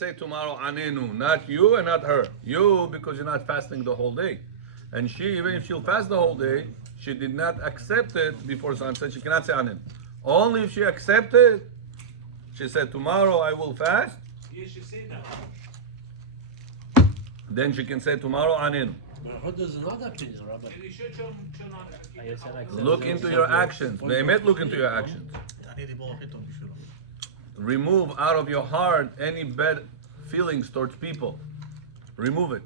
say tomorrow anenu, not you and not her. You because you're not fasting the whole day, and she, even if she'll fast the whole day, she did not accept it before sunset. She cannot say anenu. Only if she accepted, she said tomorrow I will fast. Yes, she said that. Then she can say tomorrow anenu. But there's another opinion, Rabbi. Look into your actions. Be'emet, look into your actions. Remove out of your heart any bad feelings towards people. Remove it.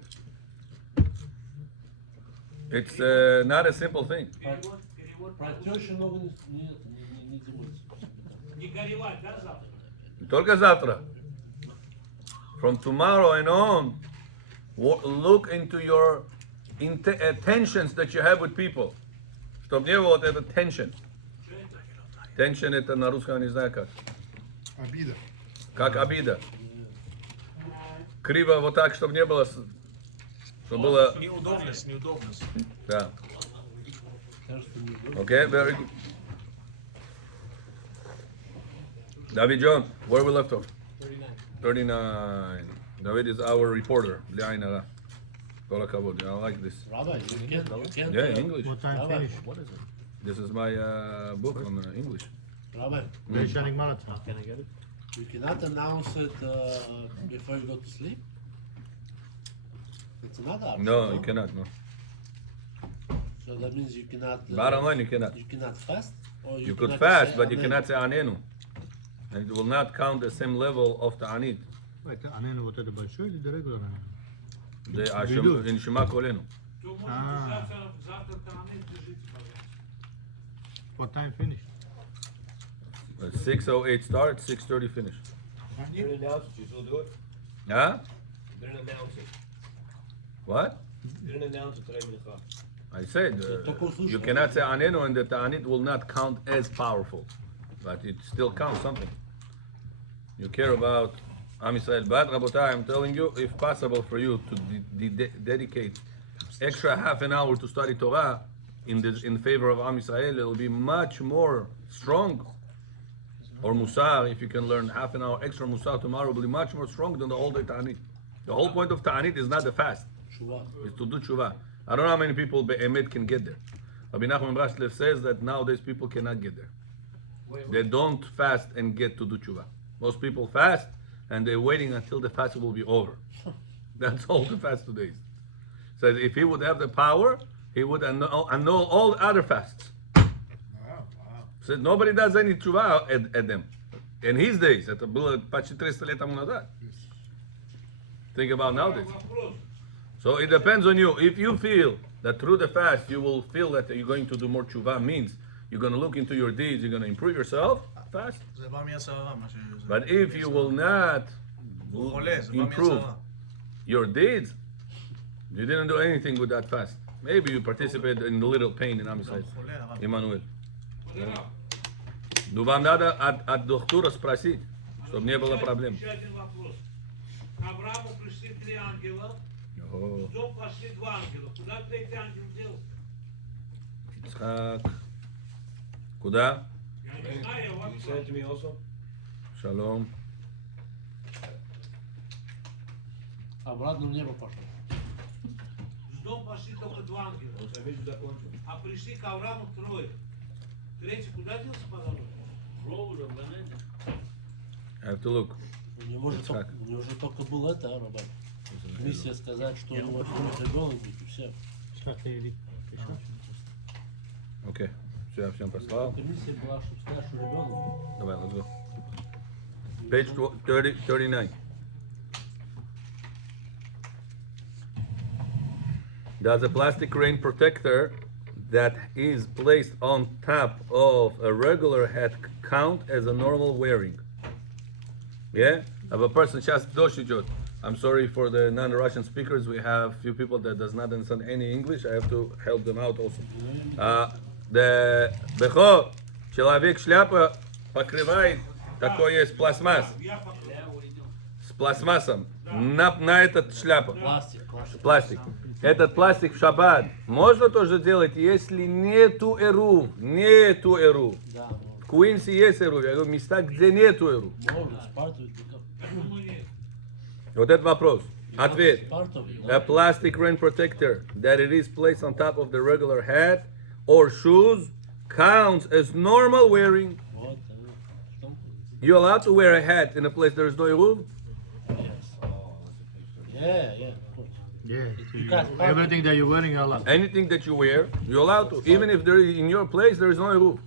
It's not a simple thing. Не горевать, да, завтра? Только завтра. From tomorrow and on, look into your tensions that you have with people. Чтобы не было вот это tension. Tension это на русском не знаю как. Обида. Как обида. Криво вот так, чтобы не было... Чтобы было... Неудобность. Да. Okay, very good. David John, where we left off? 39. David is our reporter. בלי עין הרע. כל הכבוד. I like this. Rabbi, you can't. Yeah, English. What time Rabbi, finish? What is it? This is my book on English. Rabbi, Where's Yannick Marathon? Can I get it? you cannot announce it before you go to sleep. It's another option. No, you cannot. No. So that means you cannot. Bottom line, you cannot. You cannot fast. Or You could cannot fast, say but you amen. cannot say anenu. And it will not count the same level of ta'anit. Это анену вот это большой или regular анену? The Ведут. Inshima kolenu. То может А. завтра танет держите, пожалуйста. What time finish? 6:08 start, 6:30 finish. Didn't announce it, you still do it? Huh? Didn't announce it. What? Didn't announce it today, Mincha. I said you cannot say anenu, and the ta'anit will not count as powerful, but it still counts something. You care about Am Yisrael. But Rabotai, I'm telling you, if possible for you to dedicate extra half an hour to study Torah in favor of Am Yisrael, it will be much more strong. Or Musar, if you can learn half an hour extra Musar tomorrow, will be much more strong than the whole day Ta'anit. The whole point of Ta'anit is not the fast, Shuvah. it's to do Tshuva. I don't know how many people Be'emet can get there. Rabbi Nachman Braslev says that nowadays people cannot get there. They don't fast and get to do Tshuva. Most people fast and they're waiting until the fast will be over. That's all the fast today is. So if he would have the power, he would annul all the other fasts. Said nobody does any tshuva at them. In his days, это было почти 300 лет тому назад. Think about nowadays. Вопрос. So it depends on you. If you feel that through the fast you will feel that you're going to do more tshuva, means you're going to look into your deeds, you're going to improve yourself, fast. זה בא מהסערה, מה ש... But if you will not הוא חולה, זה בא improve מהסערה. your deeds, you didn't do anything with that fast. Maybe you participate in a little pain in Am Yisrael. חולה, הרב. Emmanuel. Владимир, Ну вам надо от доктора спросить, чтобы не было проблем. еще один вопрос. К Аврааму пришли 3 ангела, О, в дом пошли 2 ангела. Куда 3-й ангел делся? יצחק. Куда? Я не знаю, я вас You sent it to me also? שלום. Обратно в небо пошел. В дом пошли только 2 ангела. Он же вещь закончил. А пришли к Аврааму 3. 3-й куда делся, пожалуйста? I have to look. У него же Ицхак. только, у него же только был это, Rabbi. Миссия сказать, что у него будет ребенок будет, и все. Что ты или? Окей. Все, я всем послал. Только миссия была, чтобы сказать, что ребенок будет. Давай, let's go. Page 39. Does a plastic rain protector that is placed on top of a regular hat count as a normal wearing? Yeah? If a person just дождь идет. I'm sorry for the non-Russian speakers. We have few people that does not understand any English. I have to help them out also. Бехо, человек шляпа покрывает, такой есть пластмасс. Я покрыл. С пластмассом. На этот шляпа. Пластик. Пластик. Этот пластик в шаббат можно тоже делать, если нету эру. Нету эру. Да, В Куинсе есть эру. Я говорю, места, где нету эру. можно, Спарту, Я думаю, нет. Вот этот вопрос. Ответ. Part of it. A plastic rain protector that it is placed on top of the regular hat or shoes counts as normal wearing. Вот, You're allowed to wear a hat in a place there is no eruv? yes. Yeah, of course. Yeah. Because Everything that you're wearing, you're allowed. Anything that you wear, you're allowed to. Even if there is, in your place there is no eruv.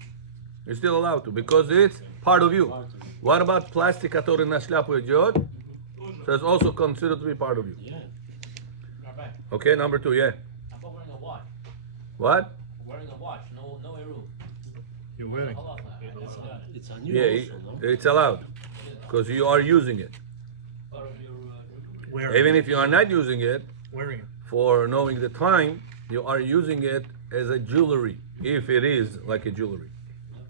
You're still allowed to because it's part of you. What about plastic, который на шляпу идет? So it's also considered to be part of you. Yeah. Rabbi, Okay, number 2, yeah. how about wearing a watch? What? Wearing a watch, no eruv. You're wearing. Halacha. It's on you Yeah, also, no? it's allowed because you are using it. Part of your, Wearing. Even if you are not using it Wearing. for knowing the time, you are using it as a jewelry, if it is like a jewelry.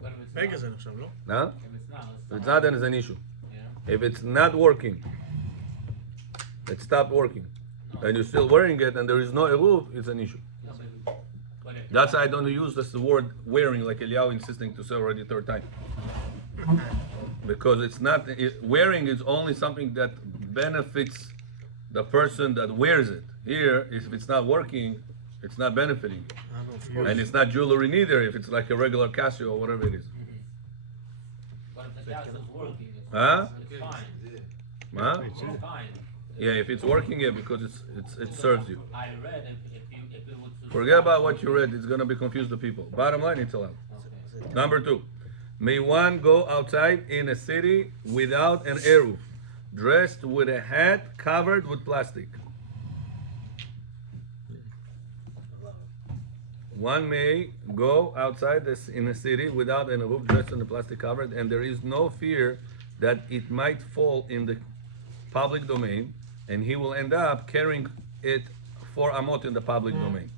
but if it's רגע not, זה נחשב, לא? No? if it's not, If it's not, then it's an issue. Yeah. If it's not working, it stopped working, and you're still wearing it, and there is no eruv, it's an issue. No, but if That's why I don't use this word wearing, like Eliyahu insisting to say already third time. Because it's not, wearing is only something that benefits the person that wears it. Here, if it's not working, it's not benefiting. And it's not jewelry neither, if it's like a regular Casio or whatever it is. but if the gas is working, it's, Huh? it's fine. Huh? It's fine. Yeah, if it's working, yeah, because it serves you. I read if it would. Forget about what you read, it's gonna be confused the people. Bottom line, it's allowed. Okay. Number 2, may one go outside in a city without an eruv, dressed with a hat covered with plastic? One may go outside this in a city without an eruv, dressed in a plastic covered, and there is no fear that it might fall in the public domain, and he will end up carrying it for amot in the public domain,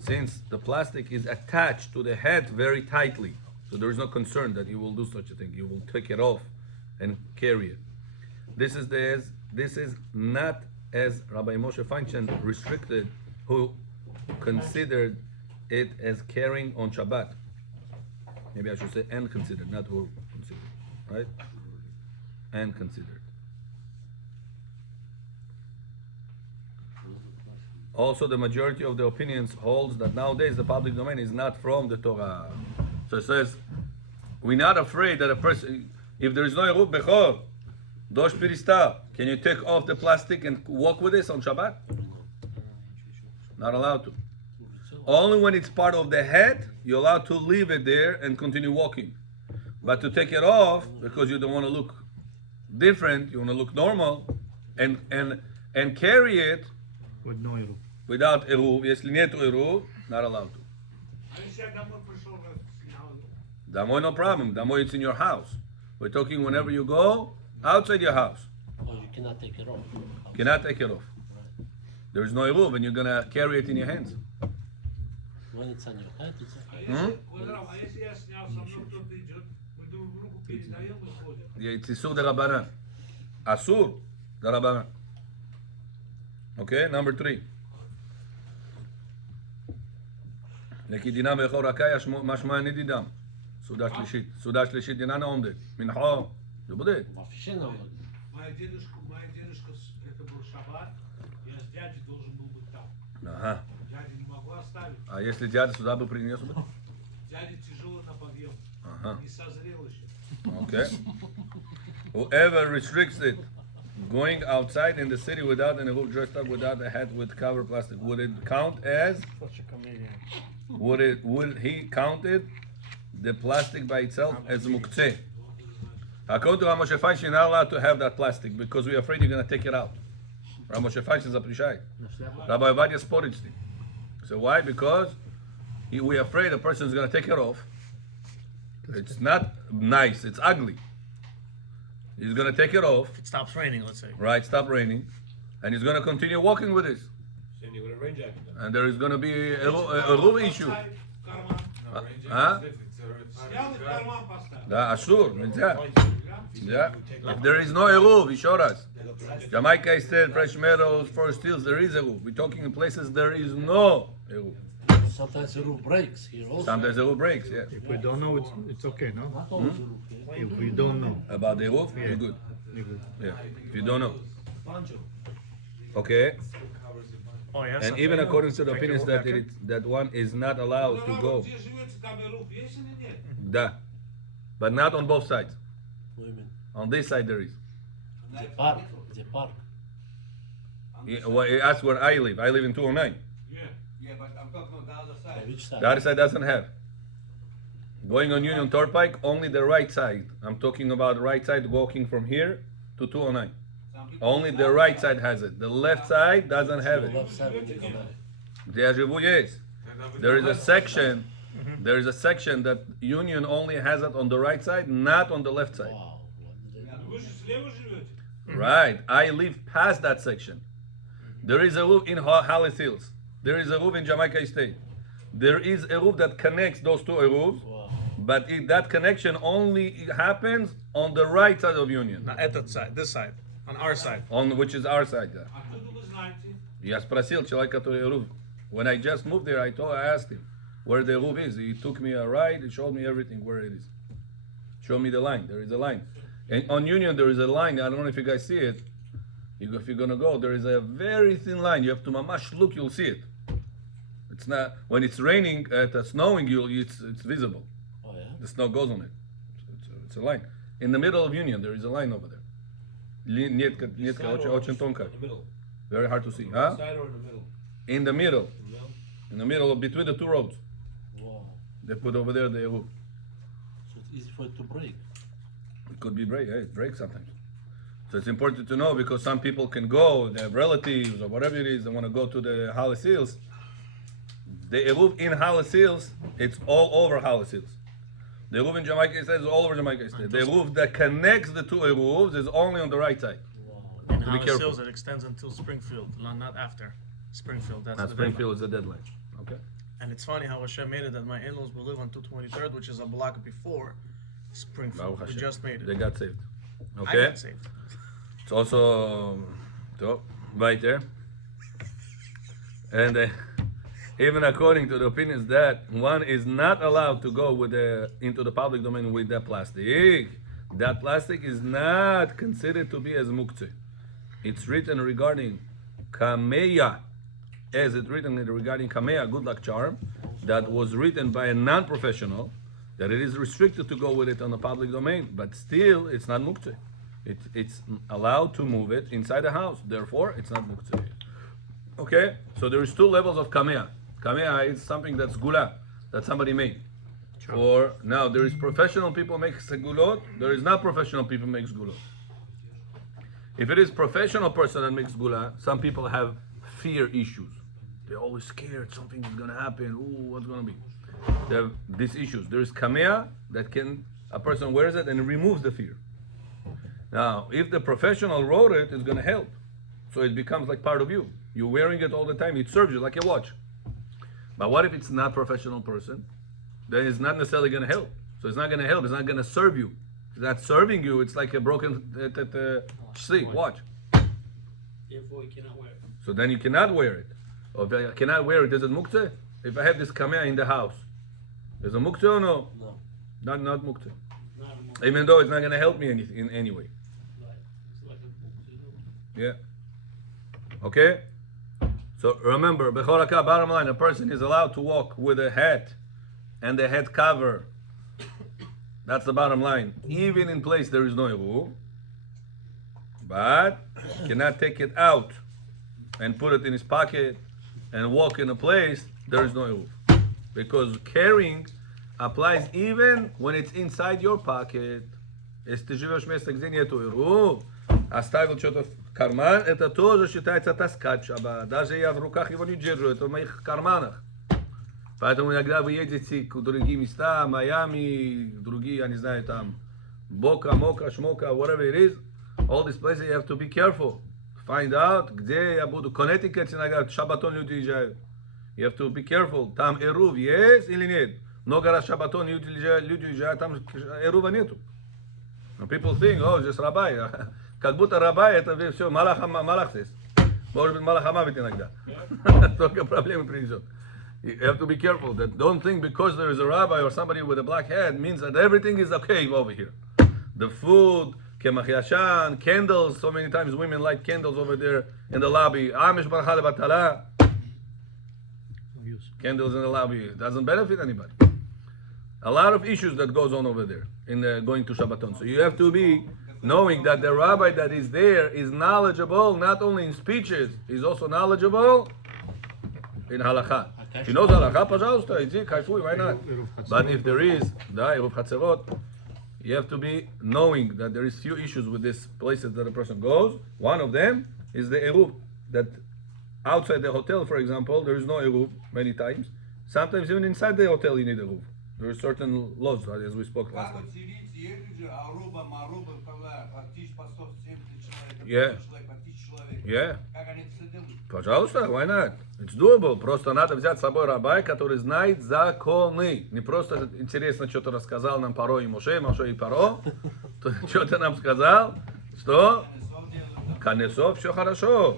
since the plastic is attached to the head very tightly. So there is no concern that you will do such a thing. You will take it off and carry it. This is not as Rabbi Moshe Feinstein restricted, who considered it as carrying on Shabbat. Maybe I should say and considered, not who considered, right? And considered. Also, the majority of the opinions holds that nowadays the public domain is not from the Torah. So it says, we're not afraid that a person, if there is no eruv bechor, dosh pirista, can you take off the plastic and walk with this on Shabbat? Not allowed to. Only when it's part of the head, you're allowed to leave it there and continue walking. But to take it off, because you don't want to look different, you want to look normal, and carry it With no eruv. without eruv, если нету eruv, not allowed to. А если я домой пришел, снял, Damoy, no problem. Damoy, it's in your house. We're talking whenever you go outside your house. Or you cannot take it off. You cannot take it off. There is no eruv, and you're gonna carry it in your hands. When it's on your head, it's okay. а если я снял, со мной кто-то идет, мы друг другу передаем и ходим. Yeah, it's isur de Rabbanan. Asur de Rabbanan. Okay, number 3. לכי דינם בכל רקאי משמע נדידם. סעודה שלישית. סעודה שלישית דיננה עומדת. מנחו, זה בודד. Вообще нам Моя дедушка, это был шаббат, я с дядей должен был быть там. Ага. Дядя не могу оставить. А если дядя сюда бы принес бы? Дядя тяжело на подъем, Ага. не созрел еще. Okay. Whoever restricts it, going outside in the city without an eruv, dressed up without a hat with cover plastic, would it count as? Such a comedian. Would he count it, the plastic by itself, as muktzeh? According to Rabbi Moshe Feinstein, you're not allowed to have that plastic because we're afraid you're going to take it out. Rabbi Moshe Feinstein zaprishay. Rabbi Ovadia spotted it. So why? Because we're afraid the person is going to take it off. It's not nice. It's ugly. He's going to take it off. If it stops raining, let's say. Right, stop raining, and he's going to continue walking with this. Then you with a rain jacket. And there is going to be a rule issue. Оставить в карман. Huh? Снял и в карман поставил. Да, asur, нельзя. Yeah. If there is no eruv, he showed us. Jamaica said, Fresh Meadows, Forest Hills, there is eruv. We're talking in places there is no eruv. sometimes the roof breaks here also. Sometimes eruv breaks, yeah. If we don't know, it's okay, no? Not always the roof here. If we don't know, About the eruv, you're good. you're good. Yeah. If you don't know. Okay? Oh, yes. And okay. even according to the Take the opinions roof that back in. that one is not allowed to Народ, go. где живете, там и руф есть или нет? Da. But not on both sides. Women. On this side there is. The park. The park. That's where I live. I live in 209. Yeah. Yeah, but I'm talking about the other On side. which side? The other side doesn't have. Going on Union Turnpike, only the right side. I'm talking about the right side walking from here to 209. Some people Only the right side has it. The left side doesn't have The it. left side of the canal. Где я живу, есть. There is a section. There is a section that Union only has it on the right side, not on the left side. Wow. What did they do? Вы же слева живете? Right. I live past that section. There is a roof in Hollis Hills. There is a roof in Jamaica Estate. There is a roof that connects those two roofs, Wow. but that connection only happens on the right side of Union, Not at that side, this side, on our side. on which is our side. Yeah. Откуда вы знаете? Я спросил человека, который roof. When I just moved there, I asked him where the roof is. He took me a ride. He showed me everything where it is. Show me the line. There is a line. And on Union, there is a line. I don't know if you guys see it. If you're gonna go, there is a very thin line. You have to mamash look. You'll see it. It's not when it's raining, snowing. It's visible. Oh yeah. The snow goes on it. It's a line. In the middle of Union, there is a line over there. Нетка, очень тонкая. In the middle. Very hard to see. Huh? Side or in the middle? In the middle. In the middle? In the middle of between the two roads. Wow. They put over there the roof. So it's easy for it to break. It could be break. Yeah, it breaks sometimes. So it's important to know because some people can go, they have relatives or whatever it is, they want to go to the Hollis Hills. The roof in Hollis Hills, it's all over Hollis Hills. The roof in Jamaica Estate is all over Jamaica Estate. The roof that connects the two roofs is only on the right side. Wow. In be Hollis careful. Hills, it extends until Springfield, not after. Springfield, that's And the Springfield is the deadline. Okay. deadline. And it's funny how Hashem made it that my in-laws will live on 223rd, which is a block before Springfield. Baruch We Hashem. just made it. They got saved. I Okay. got saved. It's also so right there. And even according to the opinions that one is not allowed to go with into the public domain with that plastic. That plastic is not considered to be as muktzeh. It's written regarding kameya, as it's written regarding kameya, good luck charm, that was written by a non-professional, that it is restricted to go with it on the public domain, but still it's not muktzeh. It's allowed to move it inside the house, therefore it's not muktzeh. Okay, so there is two levels of kameya. Kameya is something that's gula, that somebody made. Or now there is professional people make segulot, there is not professional people make segulot. If it is professional person that makes gula, some people have fear issues. They're always scared something is gonna happen. Ooh, what's gonna be? They have these issues. There is kameya that a person wears it and it removes the fear. Now, if the professional wrote it, it's gonna help. So it becomes like part of you. You're wearing it all the time. It serves you like a watch. But what if it's not professional person? Then it's not necessarily gonna help. So it's not gonna help. It's not gonna serve you. It's not serving you. It's like a broken watch. Therefore, you cannot wear it. So then you cannot wear it. Or if I cannot wear it, is it muktzeh? If I have this kamea in the house, is it muktzeh or no? No. Not muktzeh. Not a moment. Even though it's not gonna help me in any way. Right. It's like a Yeah. Okay? So remember, b'chol hakah, bottom line, a person is allowed to walk with a hat and the head cover. That's the bottom line. Even in place there is no eruv. But cannot take it out and put it in his pocket and walk in a place, there is no eruv. Because carrying applies even when it's inside your pocket. Если ты живешь в месте, где нету eruv, оставил что-то в карман, это тоже считается таскать шаббат. Даже я в руках его не держу, это в моих карманах. Поэтому иногда вы едете к другим местам, Майами, другие, я не знаю, там, Бока, Мока, Шмока, whatever it is, all these places you have to be careful. Find out, где я буду. Connecticut, иногда, шаббатон люди уезжают. You have to be careful. Там эрув есть или нет? Много раз шаббатон люди уезжают, там эрува нету. And people think, oh, just рабай. Как будто рабай, это все, малах здесь. Может быть, малах амавит иногда. Только проблемы принесет. You have to be careful. That don't think because there is a rabbi or somebody with a black hat means that everything is okay over here. The food, Kemach Yashan, candles. So many times women light candles over there in the lobby. Amish Barcha Lebatala. Candles in the lobby. It doesn't benefit anybody. A lot of issues that goes on over there in going to Shabbaton. So you have to be knowing that the rabbi that is there is knowledgeable not only in speeches, he's also knowledgeable in halakha. If he knows halakha, пожалуйста, иди, кайфуй, why not? But if there is, Eruv Chatzerot, you have to be knowing that there is few issues with these places that a person goes. One of them is the Eruv, that outside the hotel, for example, there is no Eruv many times. Sometimes even inside the hotel you need Eruv. There are certain laws, as we spoke last Как time. вот сирийцы едут же, Аруба, Маруба, когда по 1000, по 170 человек, Yeah. по 1000 человек. Yeah. Как они это делают? Пожалуйста, why not? It's doable. Просто надо взять с собой рабай, который знает законы. Не просто интересно что-то рассказал нам Паро и Моше и Паро. Что-то нам сказал, что Канесов все хорошо.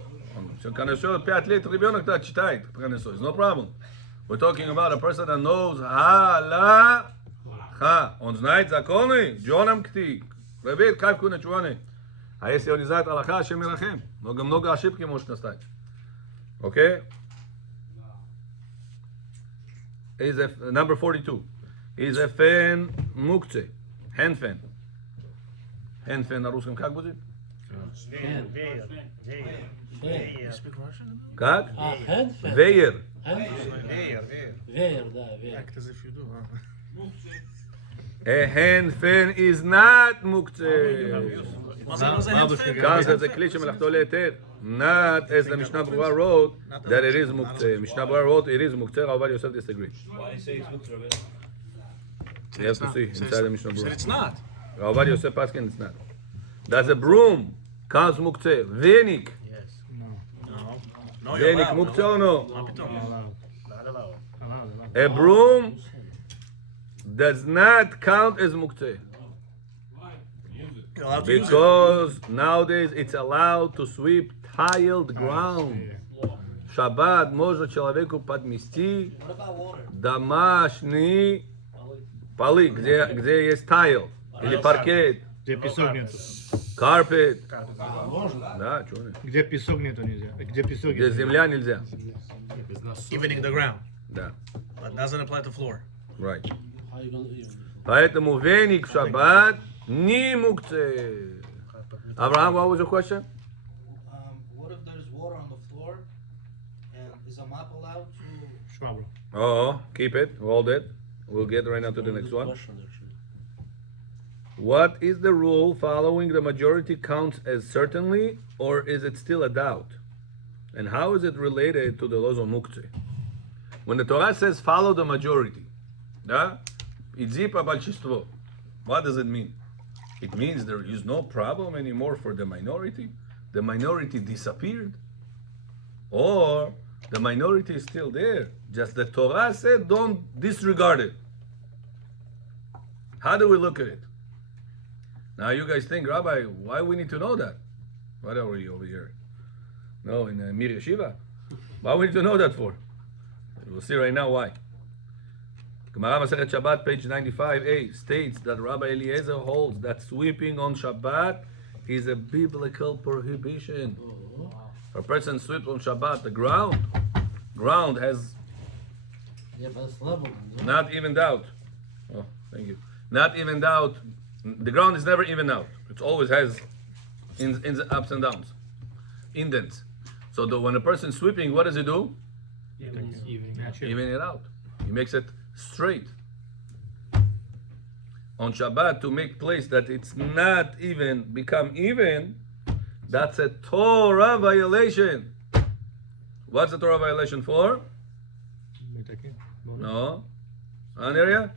Все Канесов 5 лет ребенок так читает. Канесов, it's no problem. We're talking about a person that knows halakha. Он знает законы. Джонам кти. Ребят, кайфку на чуване. А если он не знает аллаха, Ашем ирахем. Много ошибки может настать. Okay? Is a number 42. Is a fan мукце. Hand fan. Hand fan на русском как будет? Фен. You speak Russian? Как? А, hand fan. Веер. Веер, да, веер. Act as if you do, huh? A hand fan is not מוקצה. Was a hand fan? כאן זה כלי שמלאכתו להיתר. Not as the Mishnah Berurah wrote that it is מוקצה. Mishnah Berurah wrote it is מוקצה. Rabbi Yosef disagreed. Why you say it's good, Rabbi? You have to see inside the Mishnah Said Berurah. it's not. Rabbi Yosef Paskin it's not. That's a broom. כאן זה מוקצה. Venik. Yes. No, you're Venik allowed. מוקצה או לא? מה פתאום? Allowed. Not allowed. A broom does not count as muktzeh You're allowed to use it. because nowadays it's allowed to sweep tiled ground. Shabbat можно человеку подмести домашний полы, где есть тайл или паркет, Где песок нету. carpet. Можно? Да, чё не? Где песок нету нельзя. Где песок Где есть. земля нельзя. Evening the ground. Да, But doesn't apply to floor. right. How you gonna even? Поэтому веник в шаббат не мукце. Abraham, what was your question? What if there's water on the floor and is a mop allowed to? Швабра. Oh, keep it, hold it. We'll get right now to the next Good one. question, actually. What is the rule following the majority counts as certainly, or is it still a doubt? And how is it related to the laws of muktzeh? When the Torah says follow the majority, да? Идзи по большинству. What does it mean? It means there is no problem anymore for the minority. The minority disappeared. Or the minority is still there. Just the Torah said don't disregard it. How do we look at it? Now you guys think, Rabbi, why we need to know that? What are we over here? No, in Mir Yeshiva? Why we need to know that for? We'll see right now why. Gemara Masechet Shabbat, page 95a, states that Rabbi Eliezer holds that sweeping on Shabbat is a biblical prohibition. A person sweeps on Shabbat, the ground has Yeah, but it's level. no? not evened out. Oh, thank you. Not evened out. The ground is never even out. It always has ins ups and downs, indents. So when a person is sweeping, what does he do? Even it out. He makes it straight. On Shabbat, to make place that it's not even become even, that's a Torah violation. What's the Torah violation for? No. An area?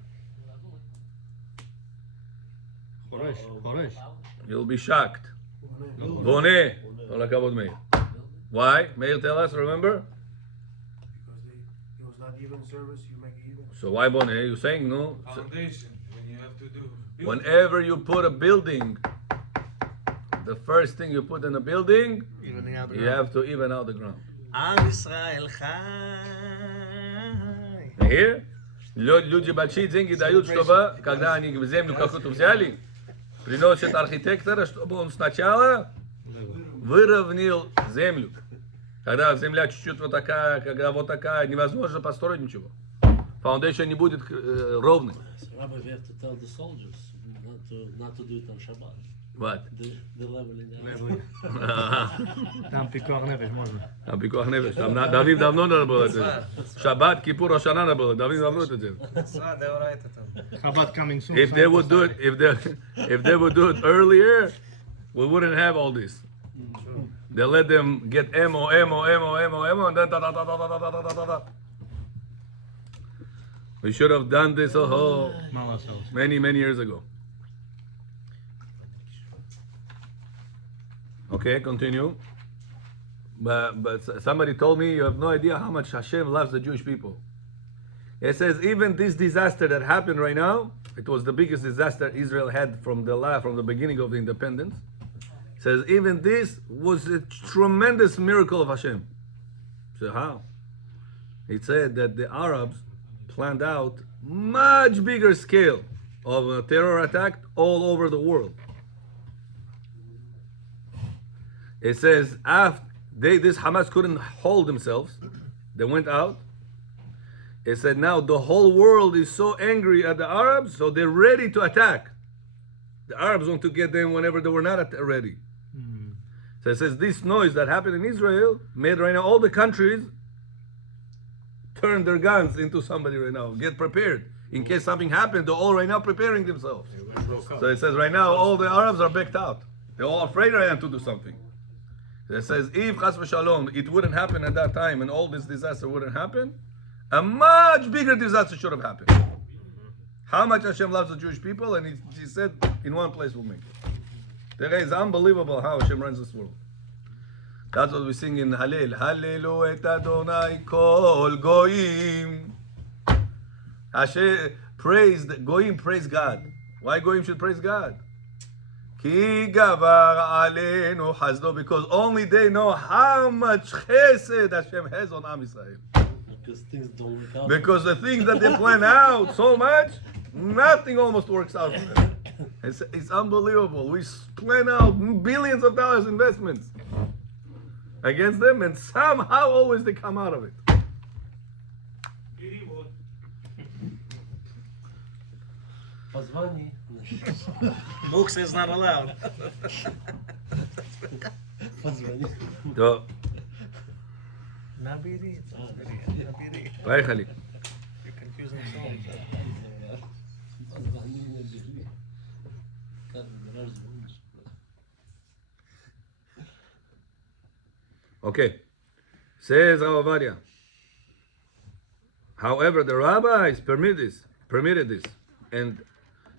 חורש. You'll be shocked. Boneh. Kol hakavod, Meir. Why? Meir, tell us, remember? Because it was not even service, you make it even. So why Boneh? You're saying no? So Foundation, when you have to do. whenever you put a building, the first thing you put in a building, Evening out the you ground. have to even out the ground. Am Yisrael Chai. Here, люди большие деньги дают, чтобы, когда они землю какую-то взяли, приносит архитектора, чтобы он сначала выровнял землю. Когда земля чуть-чуть вот такая, когда вот такая, невозможно построить ничего. Foundation не будет ровный. Rabbi, we have to tell the soldiers not to do it on Shabbat. Вот. The leveling out. Там פיקוח נפש, можно. Там пикуах нефеш. Там Давид давно надо было это делать. Шаббат, Кипур, Ошана надо было. Давид давно это делал. Chabad coming soon. If they would do it, if they would do it earlier, we wouldn't have all this. They let them get ammo, and then da. We should have done this מה לעשות? many years ago. Okay, continue. But somebody told me you have no idea how much Hashem loves the Jewish people. It says even this disaster that happened right now, it was the biggest disaster Israel had from the beginning of the independence. It says even this was a tremendous miracle of Hashem. So how? It said that the Arabs planned out much bigger scale of a terror attack all over the world. It says after this Hamas couldn't hold themselves, they went out. It said now the whole world is so angry at the Arabs, so they're ready to attack. The Arabs want to get them whenever they were not ready. So it says this noise that happened in Israel made right now all the countries turn their guns into somebody right now. Get prepared. In case something happened, they're all right now preparing themselves. So it says right now all the Arabs are backed out. They're all afraid right now to do something. It says if Chas v'Shalom, it wouldn't happen at that time and all this disaster wouldn't happen, a much bigger disaster should have happened. How much Hashem loves the Jewish people, and he said in one place we'll make it. It's unbelievable how Hashem runs this world. That's what we sing in Hallel. Hallelu et Adonai kol goyim. Hashem praise the goyim, praise God. Why goyim should praise God? Ki gavar aleinu chazdo, because only they know how much chesed Hashem has on Am Yisrael. Because things don't work out. Because the things that they plan out so much, nothing almost works out for them. It's unbelievable. We plan out billions of dollars investments against them, and somehow always they come out of it. Перевод. Позвони. Books is not allowed. Позвони. טוב, Nabiri. поехали. You're confusing songs. Позвони, набери. Каждый раз звонишь. Okay. Says Ovadia. However, the rabbis permitted this. And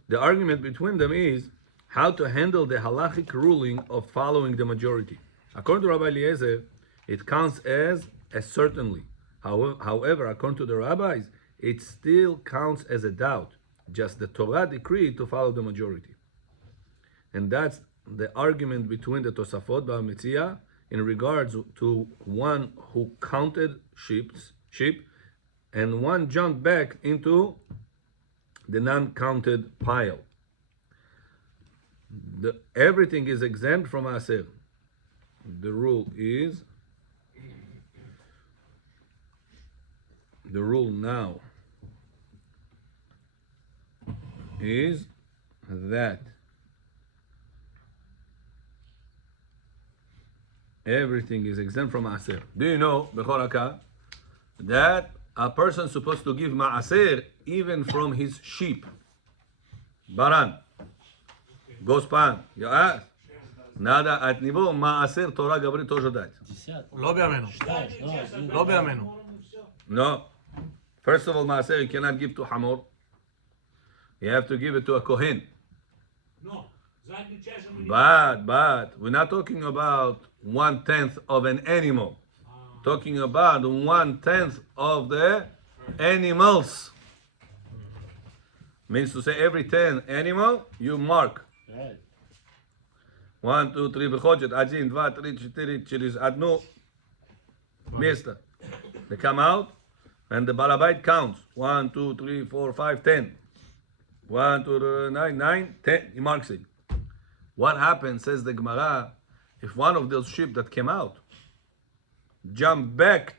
the argument between them is how to handle the halachic ruling of following the majority. According to Rabbi Eliezer, it counts as a certainly. However, according to the rabbis, it still counts as a doubt. Just the Torah decreed to follow the majority. And that's the argument between the Tosafot Ba'Metzia in regards to one who counted sheep and one jumped back into the non-counted pile. Everything is exempt from Aser. The rule now is that everything is exempt from Aser. Do you know, Bechoraka, that a person is supposed to give Ma'aser even from his sheep? Baran, Gospan, you ask. Надо от него Ma'aser Torah говорит тоже дать. לא בימינו. לא בימינו. No. First of all, Ma'aser you cannot give to Hamor. You have to give it to a Kohen. Но, заднюю часть мы не But we're not talking about 1/10 of an animal. Talking about 1/10 of the animals. Means to say every 10 animal you mark. Right. 1, 2, 3, выходит 1, 2, 3, 4 через одно место. They come out and the balabait counts. 1, 2, 3, 4, 5, 10. 1, 2, 3, 9, 10. He marks it. What happens, says the Gemara, if one of those sheep that came out jumped back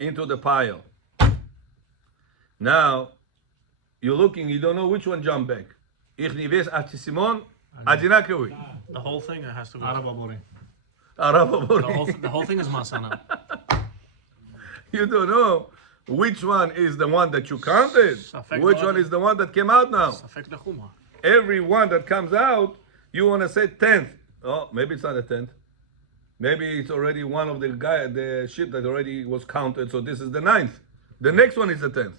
into the pile? Now, you're looking, you don't know which one jumped back. Ich nicht weiß, ach, Simon, Adinakawi. The whole thing has to go. Araba Bori. The whole thing is masana. You don't know which one is the one that you counted, which one is the one that came out now. Affect the chumrah. Every one that comes out, you want to say 10th. Oh, maybe it's not a 10th. Maybe it's already one of the sheep that already was counted, so this is the 9th. The next one is the 10th.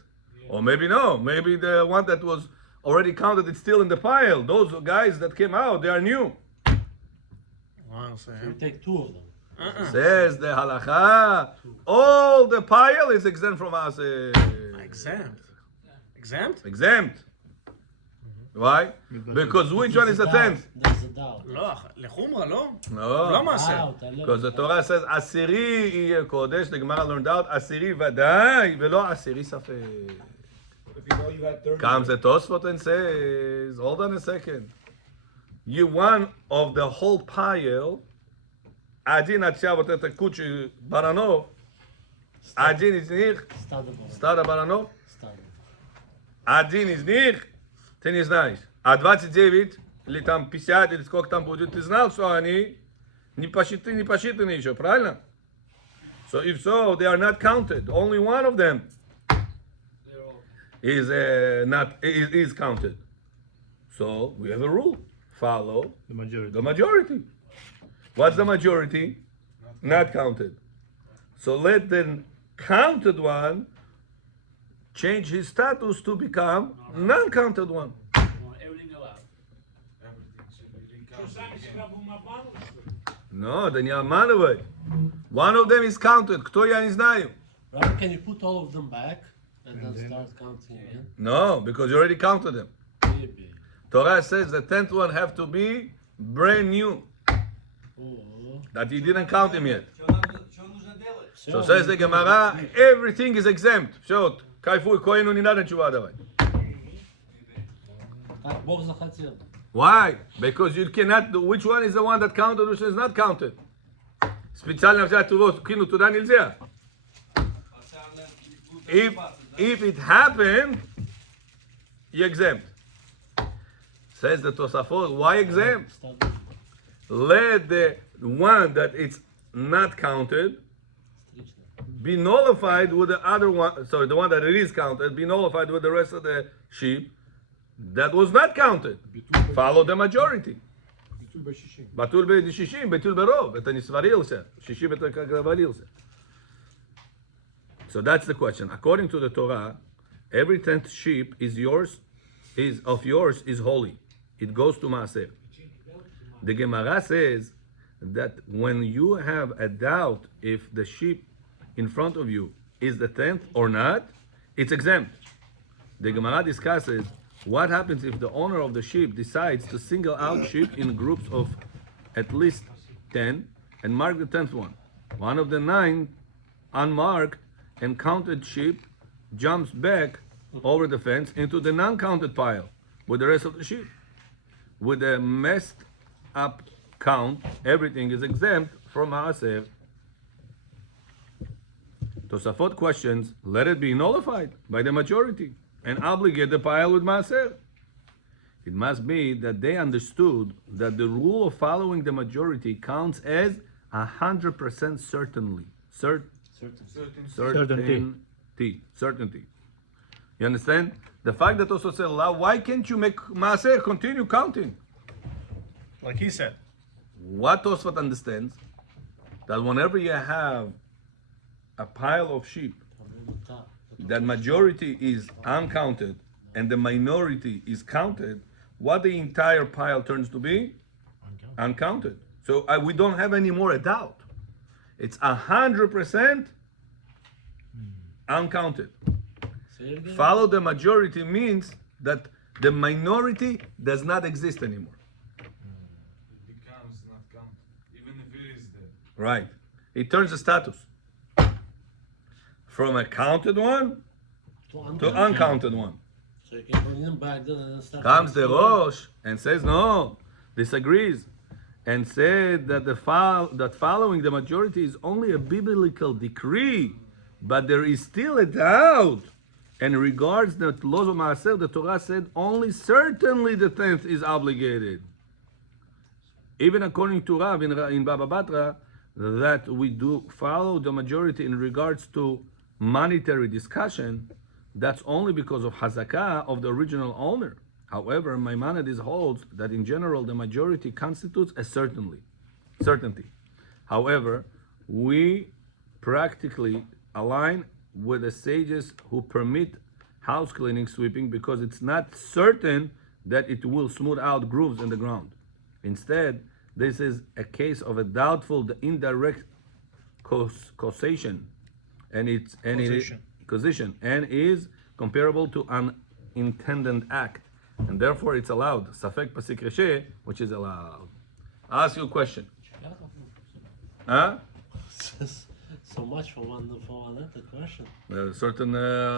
Or maybe no, maybe the one that was already counted is still in the pile. Those guys that came out, they are new. Wow, So you take two of them. Says the halacha, all the pile is exempt from us. Exempt. Exempt? Exempt. Why? Because which one is the 10th? There's a doubt. לא, לחומרה, לא. No. לא מעשר. Because the Torah says, עשירי יהיה קודש, the Gemara learned out, עשירי ודאי, ולא עשירי ספק. If you know you had 30. Comes the Tosfot and says, hold on a second. You one of the whole pile, один отца вот этой кучи баранов, один из них, стадо баранов, один из них, ты не знаешь. А 29 или там 50 или сколько там будет, ты знал, что они не посчитаны еще, правильно? So if so, they are not counted. Only one of them is is counted. So we have a rule: follow The majority. the majority. What's the majority? Not counted. So let the counted one change his status to become non-counted one. Что сами себя будем обманывать, что ли? No, да не обманывай. One of them is counted. Кто я не знаю. Rabbi, can you put all of them back and then start counting again? No, because you already counted them. Maybe. Torah says the 10th one have to be brand new. Oh. That you didn't count him yet. Что нужно делать? So says the Gemara, everything is exempt. Все, кайфуй, коину не надо ничего давать. Так Бог захотел. Why? Because you cannot do, which one is the one that counted, which is not counted. Специально взять его, кинуть туда нельзя. If it happened, you exempt. Says the Tosafot, why exempt? Let the one that it's not counted be nullified with the other one, sorry, the one that it is counted, be nullified with the rest of the sheep that was not counted. Follow the majority. Батуль бе-60, бетуль беров. Это не сварился. 60 это как говорился. So that's the question. According to the Torah, every 10th sheep is yours, is holy. It goes to Maaser. The Gemara says that when you have a doubt if the sheep in front of you is the 10th or not, it's exempt. The Gemara discusses what happens if the owner of the sheep decides to single out sheep in groups of at least 10 and mark the 10th one. One of the 9 unmarked and counted sheep jumps back over the fence into the non-counted pile with the rest of the sheep. With a messed up count, everything is exempt from Maaser. Tosafot questions, let it be nullified by the majority and obligate the pile with Maaser. It must be that they understood that the rule of following the majority counts as 100% certainty. Certainty. You understand? The fact that also said, why can't you make Maaser continue counting? Like he said. What Tosfot understands, that whenever you have a pile of sheep, that majority is uncounted and the minority is counted, what the entire pile turns to be? Uncounted. So we don't have any more a doubt. It's 100% uncounted. Follow the majority means that the minority does not exist anymore. It becomes not counted, even if it is there. Right. It turns the status from a counted one to uncounted one. So you can bring them back then and then start. Comes the Rosh and says, no, disagrees. and said that that following the majority is only a biblical decree, but there is still a doubt. And regards the laws of Maaser, the Torah said only certainly the tenth is obligated. Even according to Rav in Baba Batra, that we do follow the majority in regards to monetary discussion, that's only because of Hazakah of the original owner. However, Maimonides holds that in general the majority constitutes a certainty. However, we practically align with the sages who permit house cleaning, sweeping, because it's not certain that it will smooth out grooves in the ground. Instead, this is a case of a doubtful, the indirect causation, and it is comparable to an intended act, and therefore it's allowed. Safek pasik reshe, which is allowed. I'll ask you a question. Huh? So much for that question. There are certain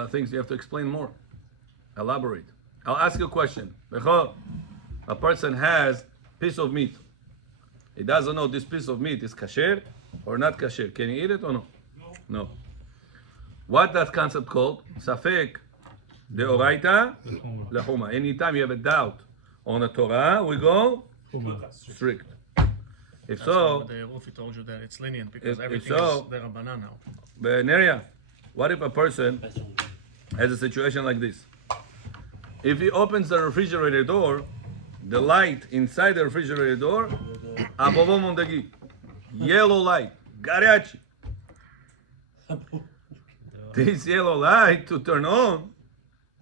things you have to explain more. Elaborate. I'll ask you a question. A person has piece of meat. He doesn't know this piece of meat is kasher or not kasher. Can he eat it or no? No. What that concept called? Safek deoraita lechuma. Anytime you have a doubt on the Torah, we go strict. If so, But the Wolfie told you that it's lenient because if everything so, is the Rabbanan now. Beneria, what if a person has a situation like this? If he opens the refrigerator door, the light inside the refrigerator door, abovo mondagi, yellow light, горячий. This yellow light to turn on,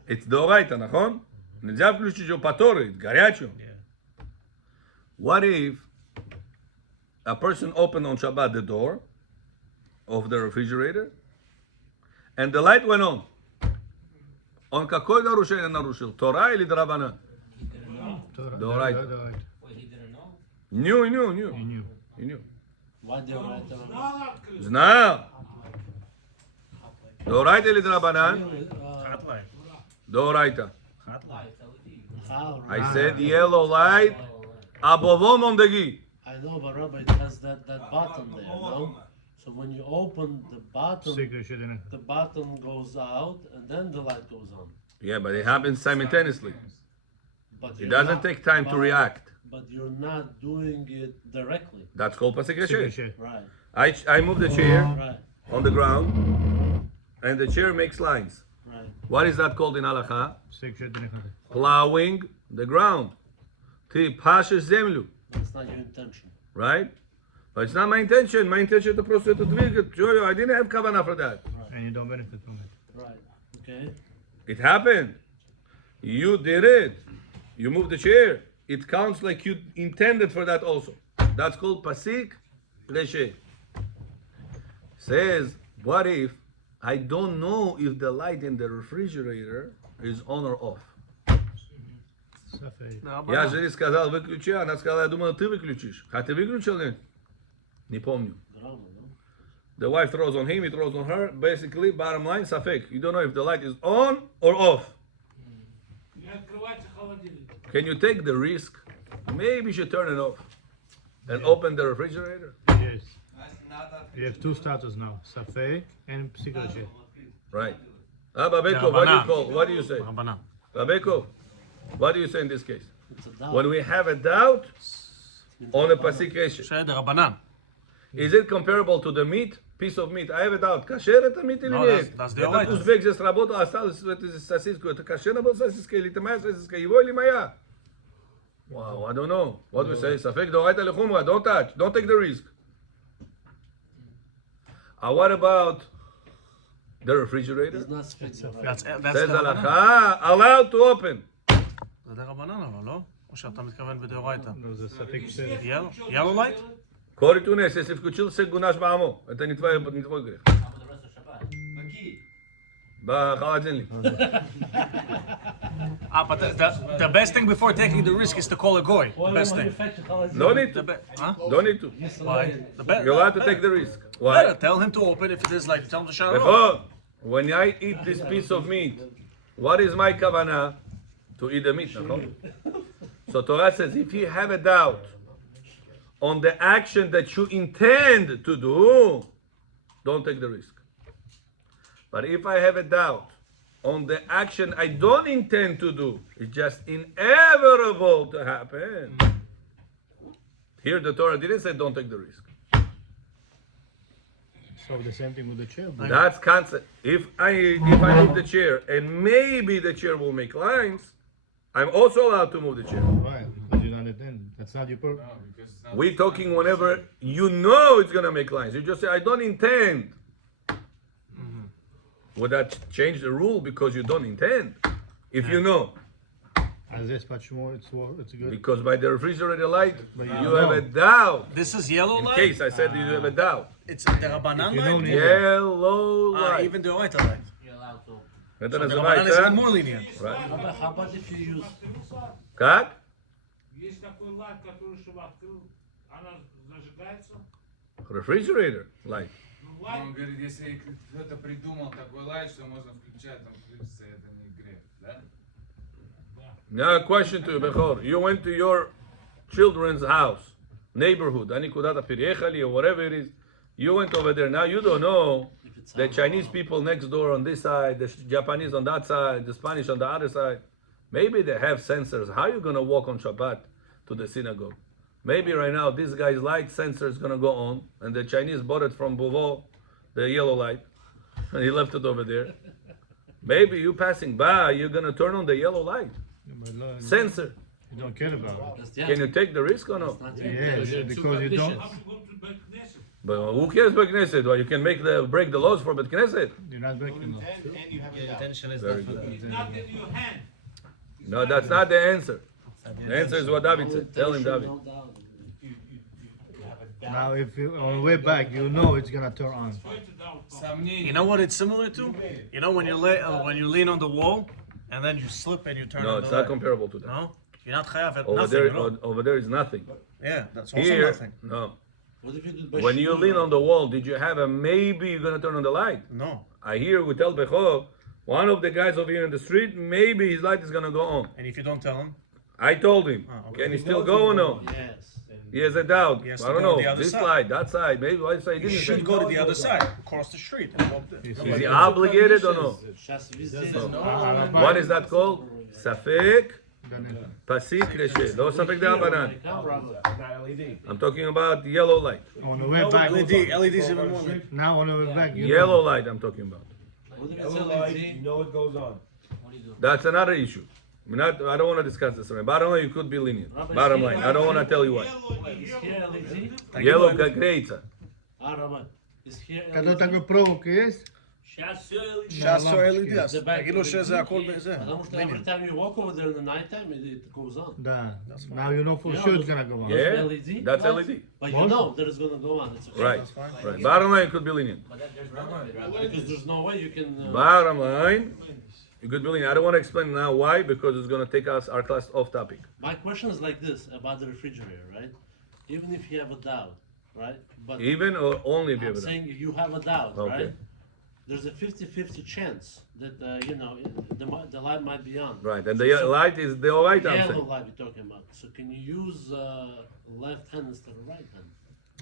it's דאורייתא, נכון? נלזם включить его паторы, горячую. What if a person opened on Shabbat the door of the refrigerator and the light went on? Он какой нарушение нарушил? Тора или драбанан? Дорайта. He knew. Why they write Знал. Дорайта или драбанан? Дорайта. I said yellow light. Abovo mondegi. I know, but Rabbi, it has that button there, no? So when you open the button, the button goes out and then the light goes on. Yeah, but it happens simultaneously. But It you're doesn't not- take time to but- react. But you're not doing it directly. That's called pasik reshe. Right, I move the chair right, on the ground, and the chair makes lines. right. What is that called in halacha? Plowing the ground. Ты пашешь землю, That's not your intention. right? But it's not my intention. My intention to просто это двигать. I didn't have kavanah for that. And you don't benefit from it. Right, okay? It happened. You did it. You moved the chair. It counts like you intended for that also. That's called pasik reshe. Says, what if I don't know if the light in the refrigerator is on or off? Я жене сказал, выключи, она сказала, я думала, ты выключишь. А ты выключил, нет? Не помню. Drama, no? The wife throws on him, he throws on her. Basically, bottom line, safek. You don't know if the light is on or off. Не открывайте холодильник. Can you take the risk? Maybe you should turn it off and open the refrigerator. Yes. Значит, надо You have two status now, Safek and Psikoshe. Right. Babeko, what do you say? Rabbanan. Babeko, what do you say in this case? It's a doubt. When we have a doubt on a pasik reshe, Sheh the Rabbanan. is it comparable to the meat? Piece of meat. I have a doubt. Кошер это meat или No, нет? that's Этот right. узбек здесь работал, осталось эту сосиску. Это кошерная была сосиска или это моя сосиска? Его или моя? Wow, I don't know. What we say? Safek doraita lechumra. Don't touch. Don't take the risk. What about the refrigerator? It's not fixed. That's Says the Rabbanan. halacha, allowed to open. זה דה רבנן אבל, לא? או שאתה מתכוון בדאורייתא? No, the Safek says. Yellow light? Кори тунес, если включил сегунаш баамо. Это не твой грех. какие? בחלדильник. But the best thing before taking the risk is to call a goy. Best thing. No need The to. huh? Don't need to. Why? The best. You're allowed to take the risk. Better Why? tell him to open if it is like tell him to shut it off. Before, when I eat this piece of meat, what is my kavanah? To eat the meat, נכון? So Torah says, if you have a doubt on the action that you intend to do, don't take the risk. But if I have a doubt on the action I don't intend to do, it's just inevitable to happen. Here the Torah didn't say don't take the risk. So the same thing with the chair. That's concept. If I move the chair and maybe the chair will make lines, I'm also allowed to move the chair. Right, because you don't intend. That's not your purpose. We're talking whenever you know it's gonna make lines. You just say I don't intend. Would that change the rule because you don't intend? If you know. As this much more, it's good. Because by the refrigerator light, But you you have know. a doubt. This is yellow In light? case I said you have a doubt. It's the Rabbanan You know light? neither. Yellow light. Even the white light. You're allowed to. Это The Rabbanan is называется... even more lenient. Right. How about if you use Как? Есть такой лайт, который, чтобы открыл, она зажигается. Refrigerator light. Ну, Он лайт, говорит, если кто-то придумал такой лайт, что можно включать, там включится, это не грех, да? Now a question to you, Bechor. You went to your children's house, neighborhood, Anikudat Apiriechali or whatever it is. You went over there. Now you don't know if it's the Chinese people next door on this side, the Japanese on that side, the Spanish on the other side. Maybe they have sensors. How are you going to walk on Shabbat to the synagogue? Maybe right now this guy's light sensor is going to go on, and the Chinese bought it from Beauvau, the yellow light, and he left it over there. Maybe you passing by, you're going to turn on the yellow light But no, sensor. you don't care about it. Can you take the risk or no? It's not Yeah, your- because you don't. how to go to Bet Knesset. But who cares about Knesset? Well, you can break the laws for Bet Knesset. You're not breaking law. Intention is Very not for good. It's not in your hand. It's No, not that's in not the answer. The answer is what David said. Tell him, David. No doubt. Now, if you on the way back, you know it's gonna turn on. Going to doubt. Сомнение. You know what it's similar to? You know when you lean on the wall and then you slip and you turn No, on it's the not light? comparable to that. No? You're not chayav at Over nothing there, at all. over there is nothing. Yeah, that's also Here, nothing. no. What if you do When you lean on the wall, did you have a maybe you're gonna turn on the light? No. I hear we tell Bechor, one of the guys over here in the street, maybe his light is gonna go on. And if you don't tell him, I told him, okay. can he still go or no? Yes. He has a doubt. He has I to don't go to know. the other This side. side, that side, maybe why side you didn't should say? go to the other side, across the street. And walk there. Is he obligated or no? Сейчас везде. What is that called? Safek pasik reshe. No safek da'abanan. I'm talking about yellow light. On the way back, LED's even more. now on the way back, you Yellow light I'm talking about. What if it's LED? know it goes on. What do you do? That's another issue. I don't want to discuss this. Bottom line, you could be lenient. Rabbi, Bottom see, line, I don't want to tell you why. Is here LED? Yellow gagreitza. Rabbi, is here אתה לא LED? תגיד פרו, כיס? Сейчас все LED. ש"ס או LED, אז The back תגיד לו שזה הכל בזה. потому что every time you walk over there in the nighttime, it goes on. Да. Now you know for sure it's gonna go on. Yeah, LED? that's Right? LED. But you know that it's gonna go on. It's okay. Right, right. Bottom line, you could be lenient. Because there's no way you can. Bottom line, you could be lenient. I don't want to explain now why, because it's going to take us our class off topic. My question is like this about the refrigerator, right? Even if you have a doubt, right? But Even or only if you I'm have it. saying you have a doubt, Okay. right? There's a 50-50 chance that the light might be on. Right, and the light is the light I'm Yellow saying. light you're talking about. So can you use left hand instead of right hand?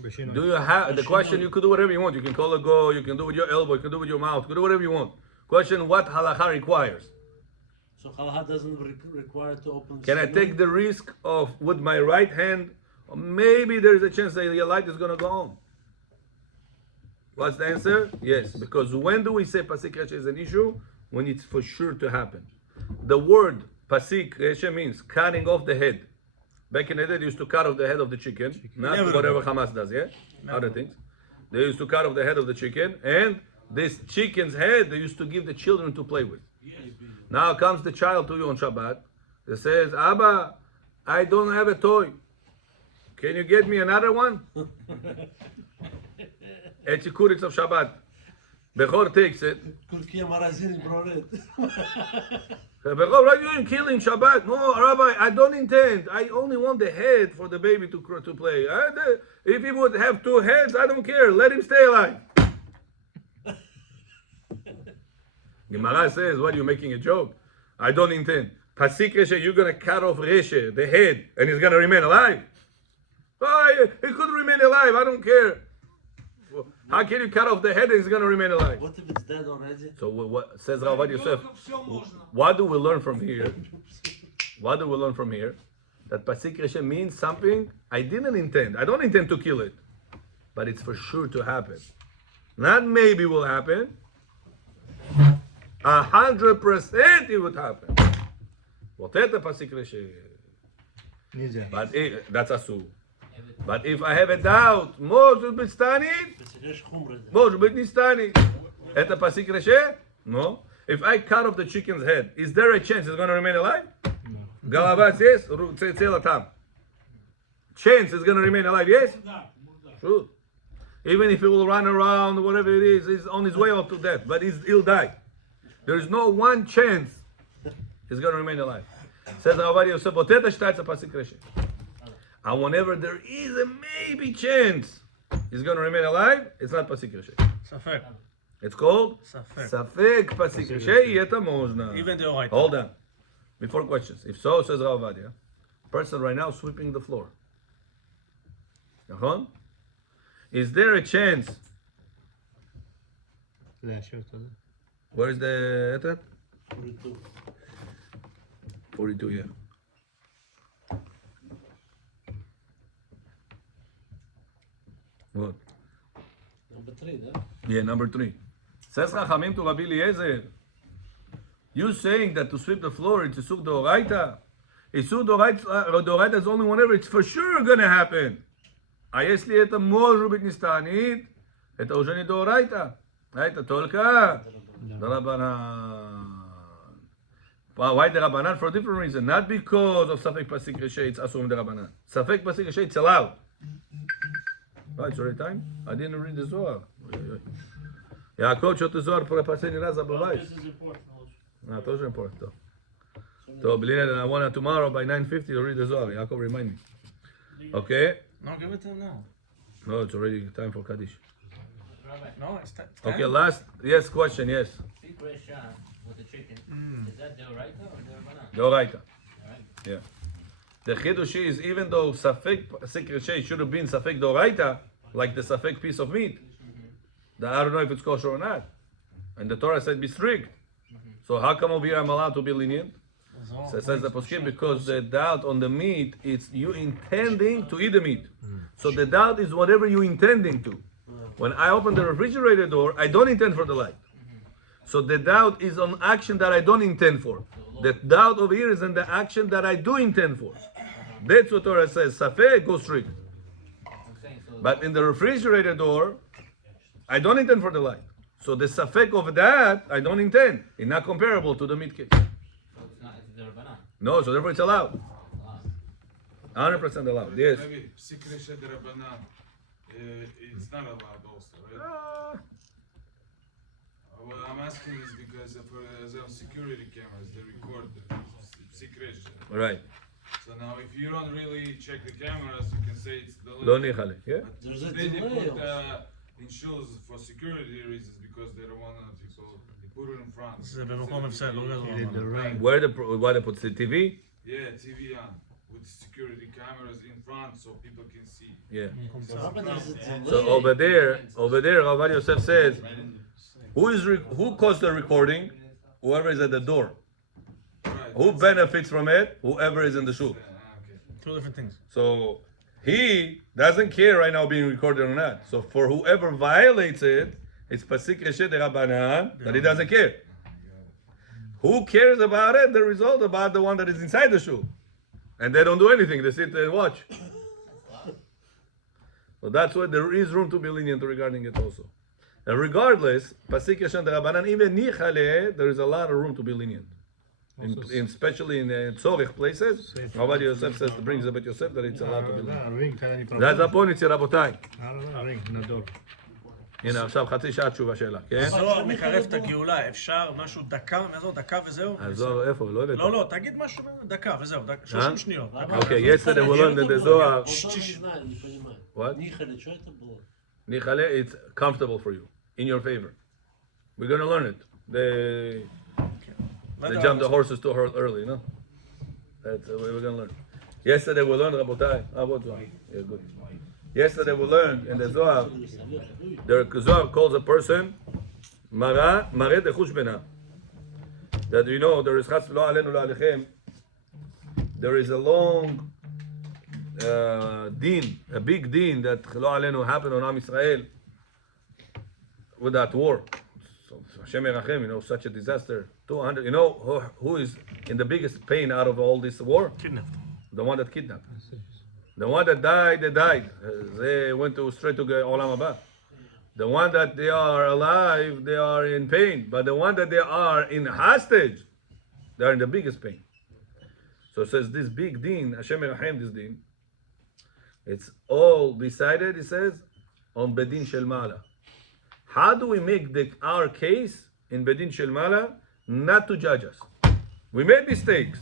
בשינוי. Do you have the question? You could do whatever you want. You can call a go. You can do with your elbow. You can do with your mouth. You can do whatever you want. Question: what halacha requires? So halacha doesn't require to open. Can I take the risk of with my right hand? Or maybe there is a chance that your light is going to go on. What's the answer? Yes, because when do we say pasik reshe is an issue? When it's for sure to happen. The word pasik reshe means cutting off the head. Back in the day, they used to cut off the head of the chicken, not Never whatever Hamas does, yeah? Other things. They used to cut off the head of the chicken, and this chicken's head they used to give the children to play with. Now comes the child to you on Shabbat. They says, Abba, I don't have a toy. Can you get me another one? It's a kuritz of Shabbat. Bechor takes it. Kurkiye marazin brolet. Bechor, why are you killing Shabbat? No, Rabbi, I don't intend. I only want the head for the baby to play. If he would have two heads, I don't care. Let him stay alive. Gemara says, what, are you making a joke? I don't intend. Pasik Reshe, you're going to cut off Reshe, the head, and he's going to remain alive. Oh, he could remain alive. I don't care. Well, how can you cut off the head and he's going to remain alive? What if it's dead already? So what says Rabbi Yosef? Только всё можно. What do we learn from here? What do we learn from here? That Pasik Reshe means something I didn't intend. I don't intend to kill it. But it's for sure to happen. Not maybe will happen. 100% it would happen. Вот это Pasik Reshe. Нельзя. But that's Asu. But if I have a doubt, может быть станет, Посидишь хумры. может быть не станет. Это Pasik Reshe? No. If I cut off the chicken's head, is there a chance it's going to remain alive? Голова здесь, тело там. Chance it's going to remain alive, yes? Да, True. Even if he will run around, whatever it is, he's on his way up to death, but he'll die. There is no one chance he's going to remain alive. Says Ovadia Yosef, вот это считается Pasik Reshe. And whenever there is a maybe chance he's going to remain alive, it's not Pasik Reshe. ספק. It's called ספק. Safek Pasik Reshe, y это можно. Even דאורייתא. Hold on. Before questions. If so, says Ovadia, person right now sweeping the floor. נכון? Is there a chance? להשאיר אותו. Where is the etret? 42. 42, yeah. What? Number 3, да? Yeah, number 3. Says Chachamim to Rabbi Eliezer. You saying that to sweep the floor it's Isur Doraita? Isur Doraita is only whenever it's for sure gonna happen. А если это может быть не станет, это уже не Доraita. Это только Rabbanan. Why the Rabbanan? For a different reason. Not because of Safek Pasik Reshe, it's Asur the Rabbanan. Safek Pasik Reshe, it's allowed. Oh, it's already time? I didn't read the Zohar. Yaakov, что ты Zohar про последний раз забываешь? This is important also. Тоже important. So, Blin, I want tomorrow by 9:50 to read the Zohar. Yaakov, remind me. Okay? No, give it to him now. No, it's already time for Kaddish. No, it's time. Okay, last, yes, question, yes. Secret shot with the chicken. Is that Deoraita or Deorabanan? Doraita. Alright. Yeah. The Chidush is, even though Safek Secret Shay should have been Safek Doraita, like the Safek piece of meat, that I don't know if it's kosher or not. And the Torah said be strict. So how come over here I'm allowed to be lenient? So it says the poskim because the doubt on the meat is you intending to eat the meat. So the doubt is whatever you intending to. When I open the refrigerator door, I don't intend for the light. So the doubt is on action that I don't intend for. The doubt over here is in the action that I do intend for. That's what Torah says. Safek, go strict. I'm saying so. But in the refrigerator door, I don't intend for the light. So the safek of that, I don't intend. It's not comparable to the meat cake. So it's not. It's Deorabanan. No, so therefore it's allowed. 100% allowed. Yes. Maybe secret shedder banana. It's not allowed also, right? What I'm asking is because for security cameras, they record the secret shed. Right. So now if you don't really check the cameras, you can say it's the לא ניחא. Yeah. There's a They delay put also. in shoes for security reasons because they don't want people. They put it in front. זה במקום הפסד, לא גזור. In the rain. Where they put the TV? Yeah, TV on with security cameras in front so people can see. Yeah. But there's a delay. So over there, Rabbi Yosef says, who caused the recording? Whoever is at the door. Right. Who benefits from it? Whoever is in the shul. Okay. Two different things. So he doesn't care right now being recorded or not. So for whoever violates it, it's pasik reshe de rabbanan that he doesn't care. Who cares about it? The result about the one that is inside the shul, and they don't do anything. They sit and watch. So that's why there is room to be lenient regarding it also. And regardless, pasik reshe de rabbanan even nichale, there is a lot of room to be lenient. Especially in tzorich places, Ovadia Yosef says to bring Zabet Yosef that it's allowed to be lenient. ring, תן לי זה הזפוניצי רבותיי. ring, נדור. הנה עכשיו חצי שעה תשובה שאלה, כן? זוהר מקרב את הגאולה, אפשר משהו דקה, מעזור דקה וזהו? עזוב, איפה? לא הבאת. לא, תגיד משהו, דקה וזהו, 30 שניות. Okay, yesterday we learned in the Zohar. Вот он не знает, не понимает. What? Нихали, что это было? Nichale, it's comfortable for you, in your favor. We're going to learn it. They jump the horses too early, no? That's the way we're going to learn. Yesterday we learned, Rabotai. What Zohar? Yeah, good. Yesterday we learned in the Zohar, the Zohar calls a person Mara Dechush Bena. That you know there is Chas Lo Alenu Lo Alechem. There is a long din, a big din that Lo Alenu happened on Am Israel with that war. So Hashem Yerachem, you know, such a disaster. 200. You know who is in the biggest pain out of all this war? Kidnapped. The one that kidnapped. The one that died, they died. They went straight to Olam Haba. The one that they are alive, they are in pain. But the one that they are in hostage, they are in the biggest pain. So it says this big din, Hashem Yerachem, this din, it's all decided, it says, on Bedin Shel Mala. How do we make our case in Bedin Shel Mala not to judge us? We made mistakes.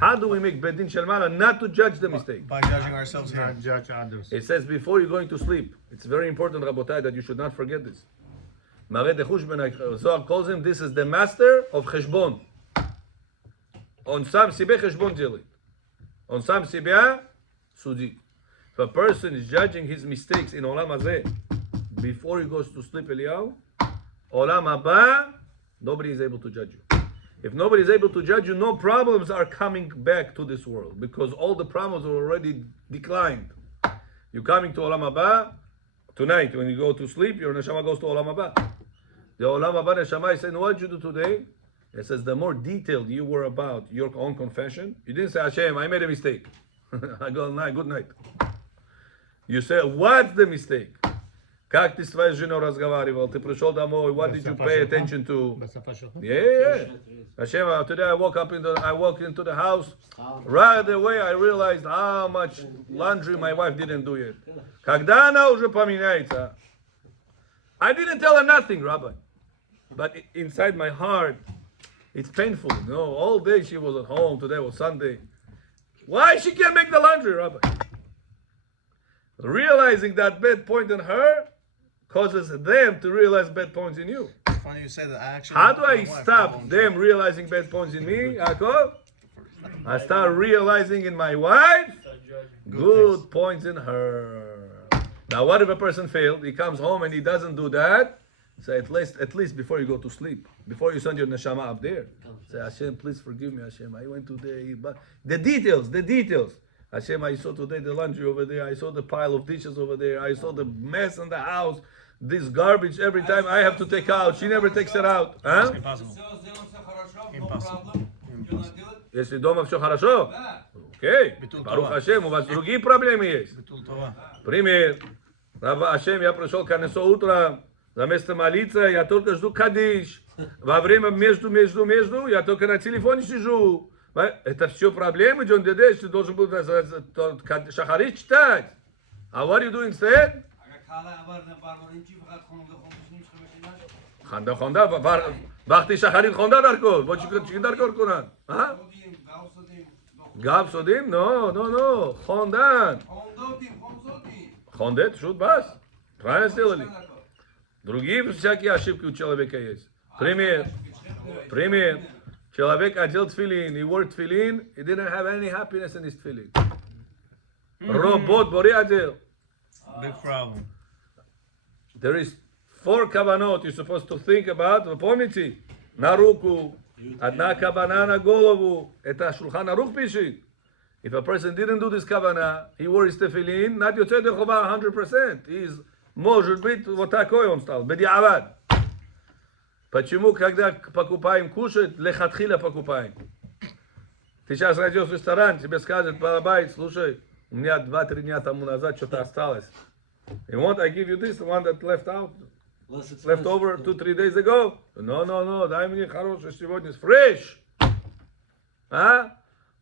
How do we make Bedin Shel Mala not to judge the mistake? By judging ourselves here. Not judge others. It says before you're going to sleep. It's very important, Rabotai, that you should not forget this. Mare Dechush Ben Zohar calls him, this is the master of Cheshbon. On Sam Sibeh Cheshbon Jeli. On Sam Sibeh Sudi. If a person is judging his mistakes in Olam Hazeh before he goes to sleep, Eliyahu, Olam Haba, nobody is able to judge you. If nobody is able to judge you, no problems are coming back to this world because all the problems are already declined. You're coming to Olam Haba tonight when you go to sleep. Your neshama goes to Olam Haba. The Olam Haba neshama is saying, "What did you do today?" It says, "The more detailed you were about your own confession, you didn't say Hashem, I made a mistake. I go night, good night. You say, what's the mistake? Как ты с твоей женой разговаривал? Ты пришел домой. What did you pay attention to?" Yeah. Hashem, today I walked into the house. Right away I realized how much laundry my wife didn't do yet. Когда она уже поменяется? I didn't tell her nothing, Rabbi. But inside my heart, it's painful. You know, all day she was at home. Today was Sunday. Why she can't make the laundry, Rabbi? Realizing that bad point in her causes them to realize bad points in you. Funny you say that. How do I stop them realizing bad points in me, Yaakov? I start realizing in my wife good points in her. Now, what if a person failed? He comes home and he doesn't do that. Say at least before you go to sleep, before you send your neshama up there. Say, Hashem, please forgive me, Hashem. I went today, but the details. Hashem, I saw today the laundry over there. I saw the pile of dishes over there. I saw the mess in the house. This garbage every time I have to take out. She never takes it out. Huh? Impossible. Если дома все хорошо? Окей. Барух Хашем, у вас другие проблемы есть. Пример. Рав Хашем, я пришел колесо утром. За место молиться, я только жду кадиш. Во время между, я только на телефоне сижу. Это все проблемы, Джон Дедеш, ты должен был шахарит читать. А what do you do instead? خونده وقتی شخرید خونده در کن با چی در کار کنن گاب سودیم no خوندن خونده شد بس правильно сделали другие всякие ошибки у человека есть пример человек одел тфилин, he wore tefillin, he didn't have any happiness in his tefillin. Робот бори одел. Big problem. There is 4 kavanot you're supposed to think about. Вы помните? На руку, одна кавана на голову. Это Шулхан Арух пишет. If a person didn't do this kavana, he wore his tefillin, not יוצא ידי חובה 100%. He's, может быть, вот такой он стал, бедиавад. Почему, когда покупаем кушать, лехатхила покупаем? Ты сейчас зайдешь в ресторан, тебе скажет балабайт, слушай, у меня 2-3 дня тому назад что-то осталось. You want, I give you this, the one that left over 2-3 days ago. No, дай мне хорошее сегодня, fresh.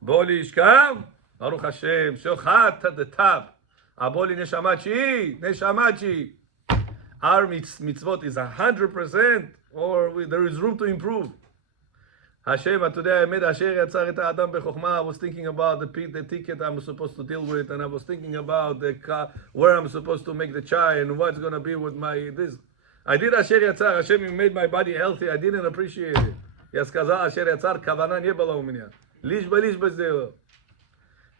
Боли ишкам, Baruch Hashem, все hot at the top. А боли нешамачи. Our mitzvot is 100%, or there is room to improve. Hashem, today I made Asher Yatzar et Adam bechokma. I was thinking about the ticket I'm supposed to deal with, and I was thinking about where I'm supposed to make the chai and what's going to be with my this. I did Asher Yatzar. Hashem made my body healthy. I didn't appreciate it. Я сказал Asher Yatzar, кавана не было у меня. Лишь бы сделал.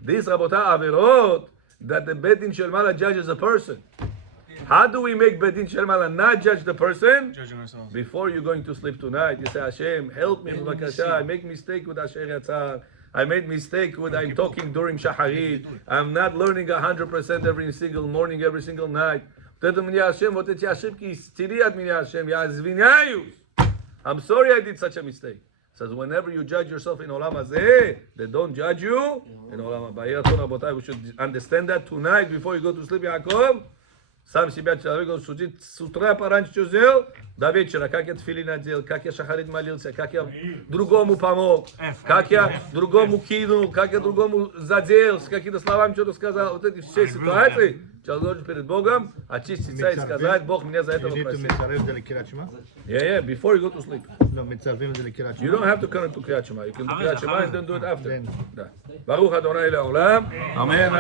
This, Rabotai, averot, that the Beit Din Shel Mala judges a person. How do we make Beit Din Shel Mala not judge the person? Judging ourselves. Before you're going to sleep tonight, you say, Hashem, help me, b'vakasha. I make mistake with Asher Yatzar. I made mistake with I'm talking during Shaharit. I'm not learning 100% every single morning, every single night. I'm sorry I did such a mistake. Says whenever you judge yourself in Olam Hazeh, they don't judge you in Olam Haba. We should understand that tonight before you go to sleep, Yaakov. Сам себя человек судит с утра пораньше сделал, до вечера, как я тфилин одел, как я шахарит молился, как я другому помог, как я другому кинул, как я другому задел, с какими-то словами что-то сказал. Вот эти все ситуации, человек должен перед Богом очиститься и сказать, Бог меня за это попросил. Yeah, before you go to sleep. You don't have to come to Kriyat Shema. You can do Kriyat Shema and then do it after. Baruch Adonai Le'olam. Amen.